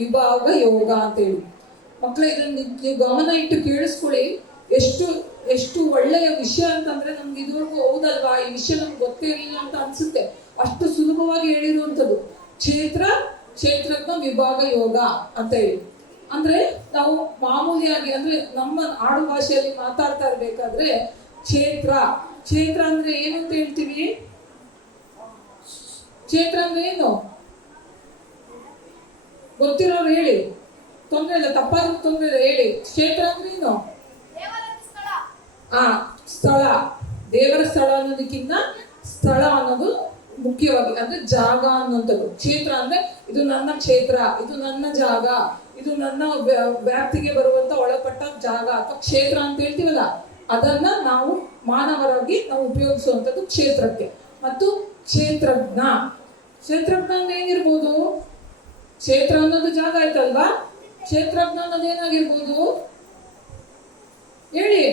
ವಿಭಾಗ ಯೋಗ ಅಂತೇಳಿ. ಮಕ್ಕಳ ಇದನ್ನ ನೀವು ಗಮನ ಇಟ್ಟು ಕೇಳಿಸ್ಕೊಳ್ಳಿ. ಎಷ್ಟು ಎಷ್ಟು ಒಳ್ಳೆಯ ವಿಷಯ ಅಂತಂದ್ರೆ ನಮ್ಗೆ ಇದುವರೆಗೂ ಹೌದಲ್ವಾ ಈ ವಿಷಯ ನಮ್ಗೆ ಗೊತ್ತೇ ಇರಲಿಲ್ಲ ಅಂತ ಅನ್ಸುತ್ತೆ. ಅಷ್ಟು ಸುಲಭವಾಗಿ ಹೇಳಿರುವಂಥದ್ದು ಕ್ಷೇತ್ರಜ್ಞ ವಿಭಾಗ ಯೋಗ ಅಂತ ಹೇಳಿ. ಅಂದ್ರೆ ನಾವು ಮಾಮೂಲಿಯಾಗಿ ಅಂದ್ರೆ ನಮ್ಮ ಆಡು ಭಾಷೆಯಲ್ಲಿ ಮಾತಾಡ್ತಾ ಇರ್ಬೇಕಾದ್ರೆ ಕ್ಷೇತ್ರ ಅಂದ್ರೆ ಏನು ಅಂತ ಹೇಳ್ತೀವಿ? ಕ್ಷೇತ್ರ ಅಂದ್ರೆ ಏನು ಗೊತ್ತಿರೋರು ಹೇಳಿ, ತೊಂದ್ರೆ ಇಲ್ಲ, ತಪ್ಪಾದ್ರೂ ತೊಂದ್ರೆ ಇಲ್ಲ, ಹೇಳಿ. ಕ್ಷೇತ್ರ ಅಂದ್ರೆ ಏನು? ಸ್ಥಳ, ದೇವರ ಸ್ಥಳ ಅನ್ನೋದಕ್ಕಿಂತ ಸ್ಥಳ ಅನ್ನೋದು ಮುಖ್ಯವಾಗಿ, ಅಂದ್ರೆ ಜಾಗ ಅನ್ನುವಂಥದ್ದು. ಕ್ಷೇತ್ರ ಅಂದ್ರೆ ಇದು ನನ್ನ ಕ್ಷೇತ್ರ, ಇದು ನನ್ನ ಜಾಗ, ಇದು ನನ್ನ ವ್ಯಾಪ್ತಿಗೆ ಬರುವಂತ ಒಳಪಟ್ಟ ಜಾಗ ಅಥವಾ ಕ್ಷೇತ್ರ ಅಂತ ಹೇಳ್ತೀವಲ್ಲ, ಅದನ್ನ ನಾವು ಮಾನವರಾಗಿ ನಾವು ಉಪಯೋಗಿಸುವಂಥದ್ದು ಕ್ಷೇತ್ರಕ್ಕೆ. ಮತ್ತು ಕ್ಷೇತ್ರಜ್ಞ ಅಂದ್ರೆ ಏನಿರ್ಬೋದು? ಕ್ಷೇತ್ರ ಅನ್ನೋದು ಜಾಗ ಆಯ್ತಲ್ವಾ, ಕ್ಷೇತ್ರಜ್ಞ ಅನ್ನೋದು ಏನಾಗಿರ್ಬೋದು ಹೇಳಿ?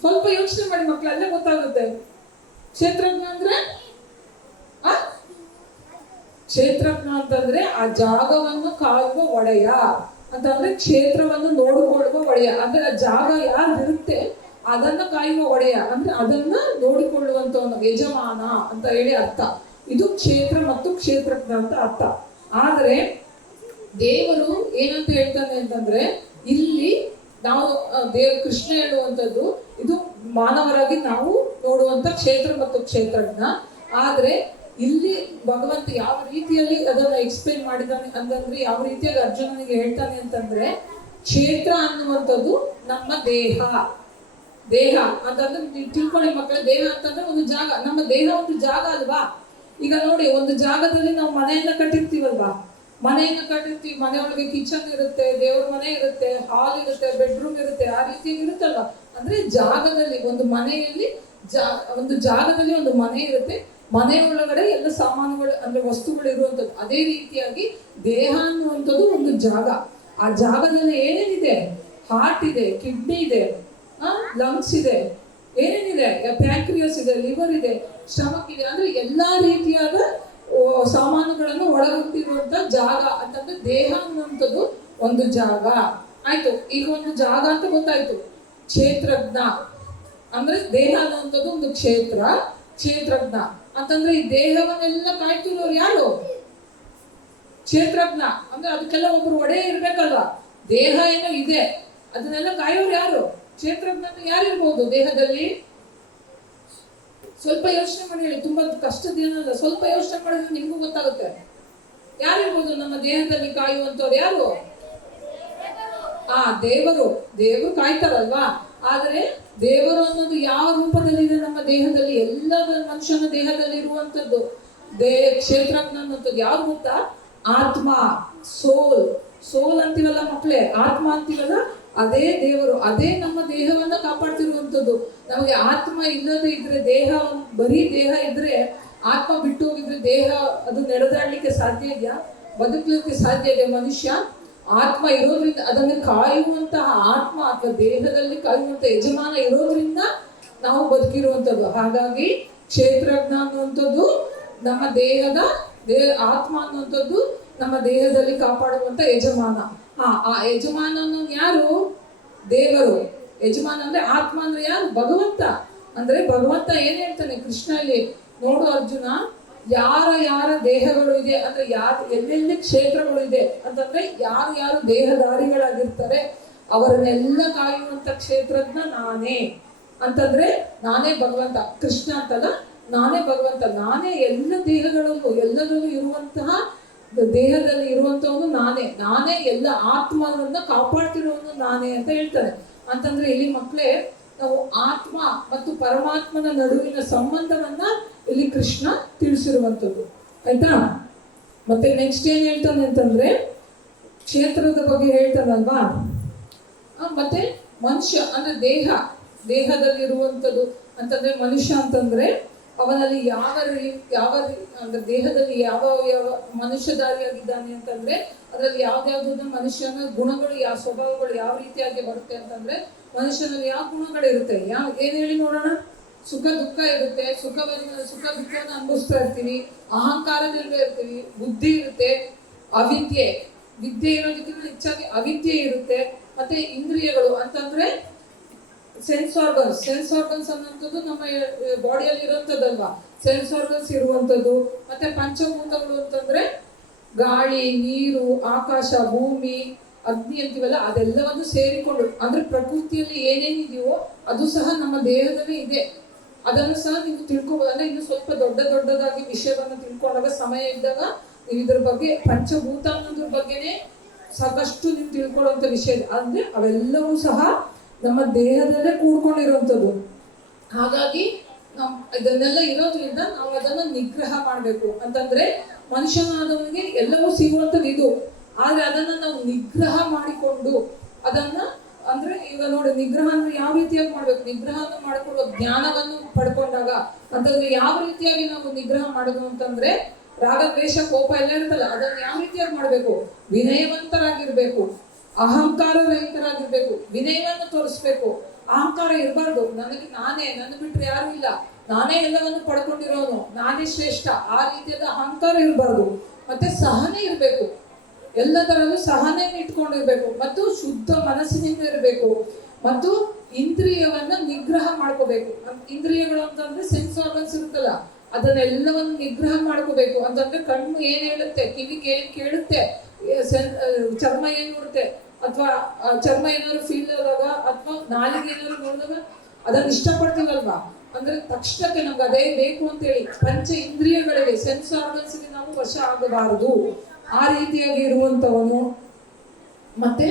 ಸ್ವಲ್ಪ ಯೋಚನೆ ಮಾಡಿ ಮಕ್ಕಳು, ಅಲ್ಲೇ ಗೊತ್ತಾಗುತ್ತೆ. ಕ್ಷೇತ್ರಜ್ಞ ಅಂದ್ರೆ ಕ್ಷೇತ್ರಜ್ಞ ಅಂತಂದ್ರೆ ಆ ಜಾಗವನ್ನು ಕಾಯುವ ಒಡೆಯ ಅಂತಂದ್ರೆ ಕ್ಷೇತ್ರವನ್ನು ನೋಡಿಕೊಳ್ಳುವ ಒಡೆಯ. ಅಂದ್ರೆ ಆ ಜಾಗ ಯಾರಿರುತ್ತೆ ಅದನ್ನ ಕಾಯುವ ಒಡೆಯ, ಅಂದ್ರೆ ಅದನ್ನ ನೋಡಿಕೊಳ್ಳುವಂತವನು ಯಜಮಾನ ಅಂತ ಹೇಳಿ ಅರ್ಥ. ಇದು ಕ್ಷೇತ್ರ ಮತ್ತು ಕ್ಷೇತ್ರಜ್ಞ ಅಂತ ಅರ್ಥ. ಆದರೆ ದೇವರು ಏನಂತ ಹೇಳ್ತಾನೆ ಅಂತಂದ್ರೆ, ಇಲ್ಲಿ ನಾವು ಕೃಷ್ಣ ಹೇಳುವಂಥದ್ದು ಇದು ಮಾನವರಾಗಿ ನಾವು ನೋಡುವಂತ ಕ್ಷೇತ್ರ ಮತ್ತು ಕ್ಷೇತ್ರಜ್ಞ. ಆದ್ರೆ ಇಲ್ಲಿ ಭಗವಂತ ಯಾವ ರೀತಿಯಲ್ಲಿ ಅದನ್ನ ಎಕ್ಸ್ಪ್ಲೇನ್ ಮಾಡಿದ್ದಾನೆ ಅಂತಂದ್ರೆ, ಯಾವ ರೀತಿಯಾಗಿ ಅರ್ಜುನನಿಗೆ ಹೇಳ್ತಾನೆ ಅಂತಂದ್ರೆ, ಕ್ಷೇತ್ರ ಅನ್ನುವಂಥದ್ದು ನಮ್ಮ ದೇಹ ಅಂತಂದ್ರೆ ನೀವು ತಿಳ್ಕೊಳ್ಳಿ ಮಕ್ಕಳ. ದೇಹ ಅಂತಂದ್ರೆ ಒಂದು ಜಾಗ, ನಮ್ಮ ದೇಹ ಒಂದು ಜಾಗ ಅಲ್ವಾ? ಈಗ ನೋಡಿ, ಒಂದು ಜಾಗದಲ್ಲಿ ನಾವು ಮನೆಯನ್ನ ಕಟ್ಟಿರ್ತೀವಲ್ವಾ, ಮನೆಯೊಳಗೆ ಕಿಚನ್ ಇರುತ್ತೆ, ದೇವ್ರ ಮನೆ ಇರುತ್ತೆ, ಹಾಲ್ ಇರುತ್ತೆ, ಬೆಡ್ರೂಮ್ ಇರುತ್ತೆ, ಆ ರೀತಿಯಾಗಿ ಇರುತ್ತಲ್ವಾ. ಅಂದ್ರೆ ಜಾಗದಲ್ಲಿ ಒಂದು ಮನೆಯಲ್ಲಿ ಒಂದು ಜಾಗದಲ್ಲಿ ಒಂದು ಮನೆ ಇರುತ್ತೆ, ಮನೆಯೊಳಗಡೆ ಎಲ್ಲ ಸಾಮಾನುಗಳು ಅಂದ್ರೆ ವಸ್ತುಗಳು ಇರುವಂಥದ್ದು. ಅದೇ ರೀತಿಯಾಗಿ ದೇಹ ಅನ್ನುವಂಥದ್ದು ಒಂದು ಜಾಗ. ಆ ಜಾಗದಲ್ಲಿ ಏನೇನಿದೆ? ಹಾರ್ಟ್ ಇದೆ, ಕಿಡ್ನಿ ಇದೆ, ಲಂಗ್ಸ್ ಇದೆ, ಏನೇನಿದೆ? ಪ್ಯಾಂಕ್ರಿಯಸ್ ಇದೆ, ಲಿವರ್ ಇದೆ, ಸ್ಟಮಕ್ ಇದೆ. ಅಂದ್ರೆ ಎಲ್ಲಾ ರೀತಿಯಾದ ಸಾಮಾನುಗಳನ್ನು ಒಳಗೊಂಡಿರುವಂತ ಜಾಗ ಅಂತಂದ್ರೆ ದೇಹ ಅನ್ನುವಂಥದ್ದು ಒಂದು ಜಾಗ ಆಯ್ತು. ಈಗ ಒಂದು ಜಾಗ ಅಂತ ಗೊತ್ತಾಯ್ತು. ಕ್ಷೇತ್ರಜ್ಞ ಅಂದ್ರೆ ದೇಹ ಅನ್ನುವಂಥದ್ದು ಒಂದು ಕ್ಷೇತ್ರಜ್ಞ ಅಂತಂದ್ರೆ ಈ ದೇಹವನ್ನೆಲ್ಲ ಕಾಯ್ತಿರೋರು ಯಾರು? ಕ್ಷೇತ್ರಜ್ಞ. ಅಂದ್ರೆ ಅದಕ್ಕೆಲ್ಲ ಒಬ್ರು ಒಡೆಯ ಇರ್ಬೇಕಲ್ವಾ? ದೇಹ ಏನೋ ಇದೆ, ಅದನ್ನೆಲ್ಲ ಕಾಯೋರು ಯಾರು? ಕ್ಷೇತ್ರಜ್ಞ ಯಾರಿರ್ಬೋದು ದೇಹದಲ್ಲಿ? ಸ್ವಲ್ಪ ಯೋಚನೆ ಮಾಡಿ ಹೇಳಿ, ತುಂಬಾ ಕಷ್ಟದೇನಲ್ಲ, ಸ್ವಲ್ಪ ಯೋಚನೆ ಮಾಡಿದ್ರೆ ನಿಮ್ಗೂ ಗೊತ್ತಾಗುತ್ತೆ. ಯಾರಿರ್ಬೋದು ನಮ್ಮ ದೇಹದಲ್ಲಿ ಕಾಯುವಂತವ್ರು? ಯಾರು? ದೇವರು ಕಾಯ್ತಾರಲ್ವಾ. ಆದ್ರೆ ದೇವರು ಅನ್ನೋದು ಯಾವ ರೂಪದಲ್ಲಿದೆ ನಮ್ಮ ದೇಹದಲ್ಲಿ? ಎಲ್ಲ ಮನುಷ್ಯನ ದೇಹದಲ್ಲಿ ಇರುವಂತದ್ದು ಕ್ಷೇತ್ರಜ್ಞ ಅನ್ನೋಂಥದ್ದು ಯಾವ್ದು ಗೊತ್ತಾ? ಆತ್ಮ, ಸೋಲ್ ಅಂತೀವಲ್ಲ ಮಕ್ಕಳೇ, ಆತ್ಮ ಅಂತೀವಲ್ಲ, ಅದೇ ದೇವರು, ಅದೇ ನಮ್ಮ ದೇಹವನ್ನ ಕಾಪಾಡ್ತಿರುವಂಥದ್ದು. ನಮಗೆ ಆತ್ಮ ಇಲ್ಲದೆ ಇದ್ರೆ, ಬರೀ ದೇಹ ಇದ್ರೆ, ಆತ್ಮ ಬಿಟ್ಟು ಹೋಗಿದ್ರೆ ದೇಹ ಅದು ನಡೆದಾಡ್ಲಿಕ್ಕೆ ಸಾಧ್ಯ ಇದೆಯಾ? ಬದುಕಲಿಕ್ಕೆ ಸಾಧ್ಯ ಇದೆ ಮನುಷ್ಯ? ಆತ್ಮ ಇರೋದ್ರಿಂದ, ಅದನ್ನು ಕಾಯುವಂತಹ ಆತ್ಮ ಅಥವಾ ದೇಹದಲ್ಲಿ ಕಾಯುವಂತ ಯಜಮಾನ ಇರೋದ್ರಿಂದ ನಾವು ಬದುಕಿರುವಂಥದ್ದು. ಹಾಗಾಗಿ ಕ್ಷೇತ್ರಜ್ಞ ಅನ್ನುವಂಥದ್ದು ನಮ್ಮ ಆತ್ಮ ಅನ್ನುವಂಥದ್ದು ನಮ್ಮ ದೇಹದಲ್ಲಿ ಕಾಪಾಡುವಂತ ಯಜಮಾನ. ಆ ಯಜಮಾನನು ಯಾರು? ದೇವರು. ಯಜಮಾನ ಅಂದ್ರೆ ಆತ್ಮ ಅಂದ್ರೆ ಯಾರು? ಭಗವಂತ. ಅಂದ್ರೆ ಭಗವಂತ ಏನ್ ಹೇಳ್ತಾನೆ ಕೃಷ್ಣಲ್ಲಿ, ನೋಡು ಅರ್ಜುನ, ಯಾರ ದೇಹಗಳು ಇದೆ ಅಂದ್ರೆ ಎಲ್ಲೆಲ್ಲಿ ಕ್ಷೇತ್ರಗಳು ಇದೆ ಅಂತಂದ್ರೆ ಯಾರು ದೇಹಧಾರಿಗಳಾಗಿರ್ತಾರೆ ಅವರನ್ನೆಲ್ಲ ಕಾಯುವಂತ ಕ್ಷೇತ್ರಜ್ಞ ನಾನೇ ಅಂತಂದ್ರೆ, ನಾನೇ ಭಗವಂತ. ಕೃಷ್ಣ ಅಂತಲ್ಲ, ನಾನೇ ಭಗವಂತ. ನಾನೇ ಎಲ್ಲ ಎಲ್ಲದರಲ್ಲೂ ಇರುವಂತಹ ದೇಹದಲ್ಲಿ ಇರುವಂತವನು ನಾನೇ ಎಲ್ಲ ಆತ್ಮವನ್ನ ಕಾಪಾಡ್ತಿರುವವನು ನಾನೇ ಅಂತ ಹೇಳ್ತಾನೆ. ಅಂತಂದ್ರೆ ಇಲ್ಲಿ ಮಕ್ಕಳೇ, ನಾವು ಆತ್ಮ ಮತ್ತು ಪರಮಾತ್ಮನ ನಡುವಿನ ಸಂಬಂಧವನ್ನ ಇಲ್ಲಿ ಕೃಷ್ಣ ತಿಳಿಸಿರುವಂಥದ್ದು ಆಯ್ತಾ. ಮತ್ತೆ ನೆಕ್ಸ್ಟ್ ಏನ್ ಹೇಳ್ತಾನೆ ಅಂತಂದ್ರೆ, ಕ್ಷೇತ್ರದ ಬಗ್ಗೆ ಹೇಳ್ತಾನಲ್ವಾ. ಮತ್ತೆ ಮನುಷ್ಯ ಅಂದ್ರೆ ದೇಹದಲ್ಲಿರುವಂಥದ್ದು ಅಂತಂದ್ರೆ, ಮನುಷ್ಯ ಅಂತಂದ್ರೆ ಅವನಲ್ಲಿ ಯಾವ ಅಂದ್ರೆ ದೇಹದಲ್ಲಿ ಯಾವ ಮನುಷ್ಯಧಾರಿಯಾಗಿದ್ದಾನೆ ಅಂತಂದ್ರೆ, ಅದರಲ್ಲಿ ಯಾವ್ದಾವ್ದು ಮನುಷ್ಯನ ಗುಣಗಳು, ಸ್ವಭಾವಗಳು ಯಾವ ರೀತಿಯಾಗಿ ಬರುತ್ತೆ ಅಂತಂದ್ರೆ, ಮನುಷ್ಯನಲ್ಲಿ ಯಾವ ಗುಣಗಳಿರುತ್ತೆ? ಏನ್ ಹೇಳಿ ನೋಡೋಣ? ಸುಖ ದುಃಖ ಇರುತ್ತೆ, ಸುಖ ದುಃಖವನ್ನು ಅನುಭವಿಸ್ತಾ ಇರ್ತೀವಿ, ಅಹಂಕಾರದಿಂದ ಇರ್ತೀವಿ, ಬುದ್ಧಿ ಇರುತ್ತೆ, ಅವಿದ್ಯೆ, ವಿದ್ಯೆ ಇರೋದಕ್ಕಿಂತ ಹೆಚ್ಚಾಗಿ ಅವಿದ್ಯೆ ಇರುತ್ತೆ. ಮತ್ತೆ ಇಂದ್ರಿಯಗಳು ಅಂತಂದ್ರೆ ಸೆನ್ಸ್ ಆರ್ಗನ್ಸ್ ಅನ್ನೋಂಥದ್ದು ನಮ್ಮ ಬಾಡಿಯಲ್ಲಿ ಇರುವಂಥದ್ದಲ್ವಾ, ಸೆನ್ಸ್ ಆರ್ಗನ್ಸ್ ಇರುವಂಥದ್ದು. ಮತ್ತೆ ಪಂಚಭೂತಗಳು ಅಂತಂದ್ರೆ ಗಾಳಿ, ನೀರು, ಆಕಾಶ, ಭೂಮಿ, ಅಗ್ನಿ ಅಂತೀವಲ್ಲ, ಅದೆಲ್ಲವನ್ನು ಸೇರಿಕೊಂಡು ಅಂದ್ರೆ ಪ್ರಕೃತಿಯಲ್ಲಿ ಏನೇನಿದೆಯೋ ಅದು ಸಹ ನಮ್ಮ ದೇಹದಲ್ಲಿ ಇದೆ. ಅದನ್ನು ಸಹ ನೀವು ತಿಳ್ಕೊಬೋದು. ಅಂದ್ರೆ ಇನ್ನು ಸ್ವಲ್ಪ ದೊಡ್ಡದಾಗಿ ವಿಷಯವನ್ನು ತಿಳ್ಕೊಂಡಾಗ, ಸಮಯ ಇದ್ದಾಗ ನೀವು ಇದ್ರ ಬಗ್ಗೆ ಪಂಚಭೂತ ಅನ್ನೋದ್ರ ಬಗ್ಗೆನೆ ಸಾಕಷ್ಟು ನೀವು ತಿಳ್ಕೊಳ್ಳುವಂತ ವಿಷಯ ಅಂದ್ರೆ ಅವೆಲ್ಲವೂ ಸಹ ನಮ್ಮ ದೇಹದಲ್ಲೇ ಕೂಡ್ಕೊಂಡಿರುವಂಥದ್ದು. ಹಾಗಾಗಿ ಇದನ್ನೆಲ್ಲ ಇರೋದ್ರಿಂದ ನಾವು ಅದನ್ನ ನಿಗ್ರಹ ಮಾಡಬೇಕು. ಅಂತಂದ್ರೆ ಮನುಷ್ಯನಾದವನಿಗೆ ಎಲ್ಲವೂ ಸಿಗುವಂಥದ್ದು ಇದು, ಆದ್ರೆ ಅದನ್ನ ನಾವು ನಿಗ್ರಹ ಮಾಡಿಕೊಂಡು ಅದನ್ನ ಅಂದ್ರೆ ಈಗ ನೋಡಿ, ನಿಗ್ರಹ ಅಂದ್ರೆ ಯಾವ ರೀತಿಯಾಗಿ ಮಾಡ್ಬೇಕು? ನಿಗ್ರಹವನ್ನು ಮಾಡಿಕೊಳ್ಳುವ ಜ್ಞಾನವನ್ನು ಪಡ್ಕೊಂಡಾಗ ಅಂತಂದ್ರೆ ಯಾವ ರೀತಿಯಾಗಿ ನಾವು ನಿಗ್ರಹ ಮಾಡೋದು ಅಂತಂದ್ರೆ, ರಾಗ, ದ್ವೇಷ, ಕೋಪ ಎಲ್ಲ ಇರುತ್ತಲ್ಲ, ಅದನ್ನ ಯಾವ ರೀತಿಯಾಗಿ ಮಾಡ್ಬೇಕು? ವಿನಯವಂತರಾಗಿರ್ಬೇಕು, ಅಹಂಕಾರ ರಹಿತರಾಗಿರ್ಬೇಕು, ವಿನಯವನ್ನು ತೋರಿಸ್ಬೇಕು. ಅಹಂಕಾರ ಇರಬಾರ್ದು. ನನ್ನ ಬಿಟ್ರೆ ಯಾರು ಇಲ್ಲ, ನಾನೇ ಎಲ್ಲವನ್ನು ಪಡ್ಕೊಂಡಿರೋನು, ನಾನೇ ಶ್ರೇಷ್ಠ, ಆ ರೀತಿಯಾದ ಅಹಂಕಾರ ಇರಬಾರ್ದು. ಮತ್ತೆ ಸಹನೆ ಇರಬೇಕು, ಎಲ್ಲದರಲ್ಲೂ ಸಹನೆ ಇಟ್ಕೊಂಡಿರ್ಬೇಕು, ಮತ್ತು ಶುದ್ಧ ಮನಸ್ಸಿನಿಂದ ಇರಬೇಕು, ಮತ್ತು ಇಂದ್ರಿಯವನ್ನ ನಿಗ್ರಹ ಮಾಡ್ಕೋಬೇಕು. ಇಂದ್ರಿಯಗಳು ಅಂತಂದ್ರೆ ಸೆನ್ಸ್ ಆರ್ಗನ್ಸ್ ಇರುತ್ತಲ್ಲ, ಅದನ್ನೆಲ್ಲವನ್ನು ನಿಗ್ರಹ ಮಾಡ್ಕೋಬೇಕು. ಅಂತಂದ್ರೆ ಕಣ್ಣು ಏನ್ ಹೇಳುತ್ತೆ, ಕಿವಿಗೆ ಏನ್ ಕೇಳುತ್ತೆ, ಚರ್ಮ ಏನ್ ನೋಡುತ್ತೆ, ಅಥವಾ ಚರ್ಮ ಏನಾದ್ರು ಫೀಲ್ ಆದಾಗ, ಅಥವಾ ನಾಲಿಗೆ ಏನಾದ್ರು ನೋಡಿದಾಗ ಅದನ್ನ ಇಷ್ಟಪಡ್ತೀವಲ್ವಾ, ಅಂದ್ರೆ ತಕ್ಷಣಕ್ಕೆ ನಮ್ಗೆ ಅದೇ ಬೇಕು ಅಂತ ಹೇಳಿ ಪಂಚ ಇಂದ್ರಿಯಗಳಿಗೆ, ಸೆನ್ಸ್ ಆರ್ಗನ್ಸ್ಗೆ ನಾವು ವಶ ಆಗಬಾರದು. ಆ ರೀತಿಯಾಗಿ ಇರುವಂತವನು. ಮತ್ತೆ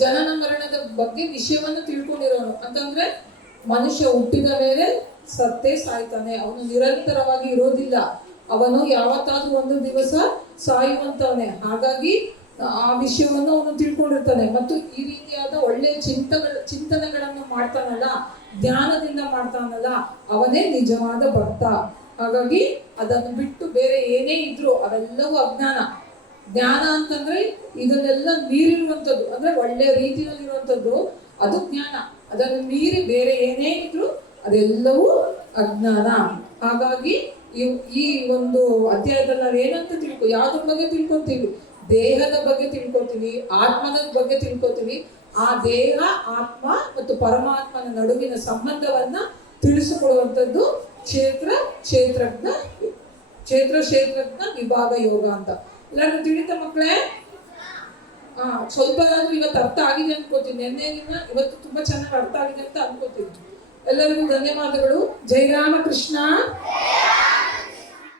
ಜನನ ಮರಣದ ಬಗ್ಗೆ ವಿಷಯವನ್ನು ತಿಳ್ಕೊಂಡಿರೋನು. ಅಂತಂದ್ರೆ ಮನುಷ್ಯ ಹುಟ್ಟಿದ ಮೇಲೆ ಸತ್ತೇ ಸಾಯ್ತಾನೆ, ಅವನು ನಿರಂತರವಾಗಿ ಇರೋದಿಲ್ಲ, ಅವನು ಯಾವತ್ತಾದ್ರೂ ಒಂದು ದಿವಸ ಸಾಯುವಂತವನೇ. ಹಾಗಾಗಿ ಆ ವಿಷಯವನ್ನು ಅವನು ತಿಳ್ಕೊಂಡಿರ್ತಾನೆ. ಮತ್ತು ಈ ರೀತಿಯಾದ ಒಳ್ಳೆಯ ಚಿಂತನೆಗಳನ್ನು ಮಾಡ್ತಾನಲ್ಲ, ಜ್ಞಾನದಿಂದ ಮಾಡ್ತಾನಲ್ಲ, ಅವನೇ ನಿಜವಾದ ಭಕ್ತ. ಹಾಗಾಗಿ ಅದನ್ನು ಬಿಟ್ಟು ಬೇರೆ ಏನೇ ಇದ್ರು ಅವೆಲ್ಲವೂ ಅಜ್ಞಾನ. ಜ್ಞಾನ ಅಂತಂದ್ರೆ ಇದನ್ನೆಲ್ಲ ಮೀರಿರುವಂಥದ್ದು, ಅಂದ್ರೆ ಒಳ್ಳೆ ರೀತಿಯಲ್ಲಿರುವಂಥದ್ದು, ಅದು ಜ್ಞಾನ. ಅದನ್ನು ಮೀರಿ ಬೇರೆ ಏನೇ ಇದ್ರು ಅದೆಲ್ಲವೂ ಅಜ್ಞಾನ. ಹಾಗಾಗಿ ಈ ಒಂದು ಅಧ್ಯಾಯದಲ್ಲಿ ನಾವು ಏನಂತ ಯಾವ್ದ್ರ ಬಗ್ಗೆ ತಿಳ್ಕೊತೀವಿ? ದೇಹದ ಬಗ್ಗೆ ತಿಳ್ಕೊತೀವಿ, ಆತ್ಮದ ಬಗ್ಗೆ ತಿಳ್ಕೊತೀವಿ. ಆ ದೇಹ, ಆತ್ಮ ಮತ್ತು ಪರಮಾತ್ಮನ ನಡುವಿನ ಸಂಬಂಧವನ್ನ ತಿಳಿಸಿಕೊಡುವಂಥದ್ದು ಕ್ಷೇತ್ರಜ್ಞ ವಿಭಾಗ ಯೋಗ ಅಂತ. ಎಲ್ಲರಿಗೂ ತಿಳಿತ ಮಕ್ಕಳೇ? ಸ್ವಲ್ಪ ಇವತ್ತು ಅರ್ಥ ಆಗಿದೆ ಅನ್ಕೋತೀನಿ. ನಿನ್ನೆಗಿನ್ನ ಇವತ್ತು ತುಂಬಾ ಚೆನ್ನಾಗಿ ಅರ್ಥ ಆಗಿದೆ ಅಂತ ಅನ್ಕೋತೀನಿ. ಎಲ್ಲರಿಗೂ ಧನ್ಯವಾದಗಳು. ಜೈ ರಾಮಕೃಷ್ಣ.